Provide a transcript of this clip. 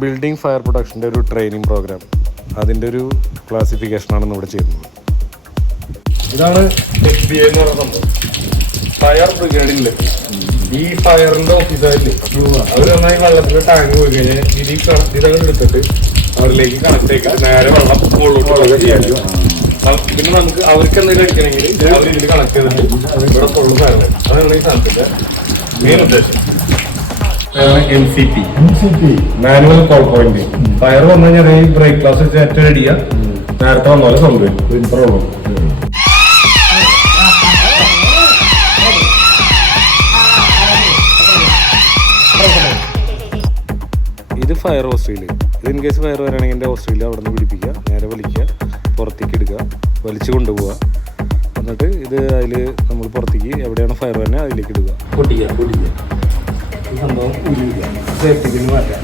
Building fire പ്രൊട്ടക്ഷൻ്റെ ഒരു training programme, അതിൻ്റെ ഒരു ക്ലാസിഫിക്കേഷനാണ് ഇവിടെ ചെയ്യുന്നത്. ഇതാണ് FBI എന്ന് പറയുന്ന സംഭവം. ഫയർ ബ്രിഗേഡില്ലേ, ഈ ഫയറിന്റെ ഓഫീസറില്ലേ, അവർ നന്നായി വെള്ളത്തിന്റെ ടാങ്ക് പോയി കഴിഞ്ഞാൽ ഇതങ്ങൾ എടുത്തിട്ട് അവരിലേക്ക് കണക്ട് ആക്കി നേരെ വെള്ളം മുകളിലോട്ട് ചെയ്യാൻ. പിന്നെ നമുക്ക് അവർക്ക് എന്തെങ്കിലും അടിക്കണമെങ്കിൽ അവർ ഇതിൽ കണക്ട് ചെയ്തിട്ട് ഇവിടെ ഫുള്ള് ഫയർ. അതാണ് ഈ സാധനത്തിന്റെ മെയിൻ ഉദ്ദേശം. MCP manual call point. Fire വന്നു കഴിഞ്ഞാൽ ഈ ബ്രേക്ക് ക്ലാസ് വെച്ച് ഏറ്റവും അടിക്കുക, നേരത്തെ വന്ന പോലെ സംഭവം ഇത്രേ ഉള്ളൂ. ഇത് ഫയർ ഹോസ്റ്റയിൽ. ഇത് ഇൻ കേസ് ഫയർ വരികയാണെങ്കിൽ എൻ്റെ ഹോസ്റ്റലിൽ അവിടെ നിന്ന് പിടിപ്പിക്കുക, നേരെ വലിക്കുക, പുറത്തേക്ക് എടുക്കുക, വലിച്ചു കൊണ്ടുപോവുക. എന്നിട്ട് ഇത് അതിൽ നമ്മൾ പുറത്തേക്ക് എവിടെയാണ് ഫയർ തന്നെ അതിലേക്ക് ഇടുക. പൊട്ടിക്കുക ഈ സംഭവം സേഫ്റ്റിക്ക് മാറ്റാം.